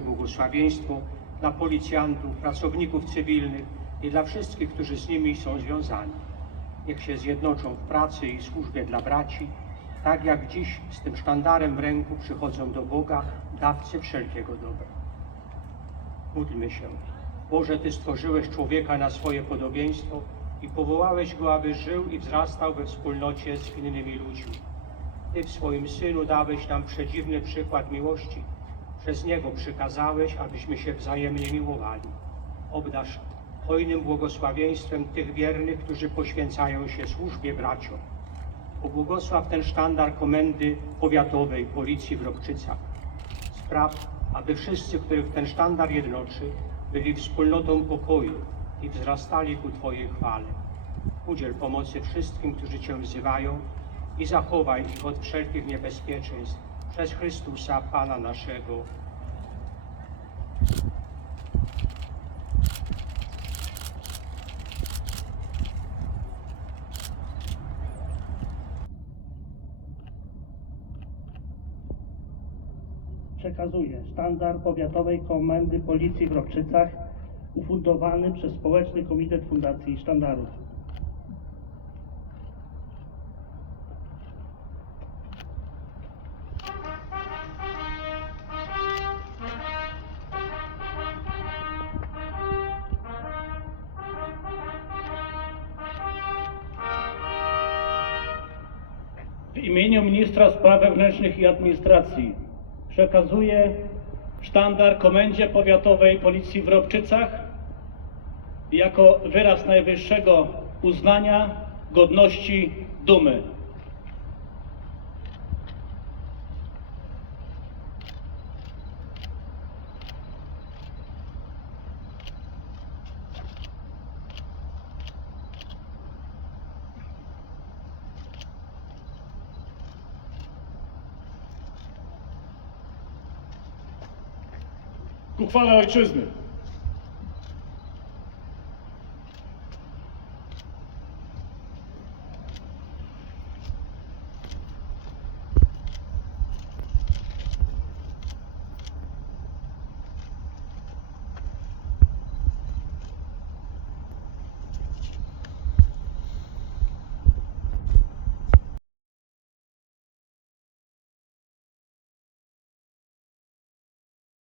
błogosławieństwo dla policjantów, pracowników cywilnych i dla wszystkich, którzy z nimi są związani. Niech się zjednoczą w pracy i służbie dla braci, tak jak dziś z tym sztandarem w ręku przychodzą do Boga, dawcy wszelkiego dobra. Módlmy się. Boże, Ty stworzyłeś człowieka na swoje podobieństwo i powołałeś go, aby żył i wzrastał we wspólnocie z innymi ludźmi. Ty w swoim Synu dałeś nam przedziwny przykład miłości. Przez Niego przykazałeś, abyśmy się wzajemnie miłowali. Obdasz hojnym błogosławieństwem tych wiernych, którzy poświęcają się służbie braciom. Pobłogosław ten sztandar Komendy Powiatowej Policji w Robczycach. Spraw, aby wszyscy, których ten sztandar jednoczy, byli wspólnotą pokoju i wzrastali ku Twojej chwale. Udziel pomocy wszystkim, którzy Cię wzywają i zachowaj ich od wszelkich niebezpieczeństw przez Chrystusa, Pana naszego. Przekazuję sztandar Powiatowej Komendy Policji w Robczycach ufundowany przez Społeczny Komitet Fundacji Sztandarów. Imieniu Ministra Spraw Wewnętrznych i Administracji przekazuję sztandar Komendzie Powiatowej Policji w Robczycach jako wyraz najwyższego uznania, godności, dumy. Ku chwale ojczyzny.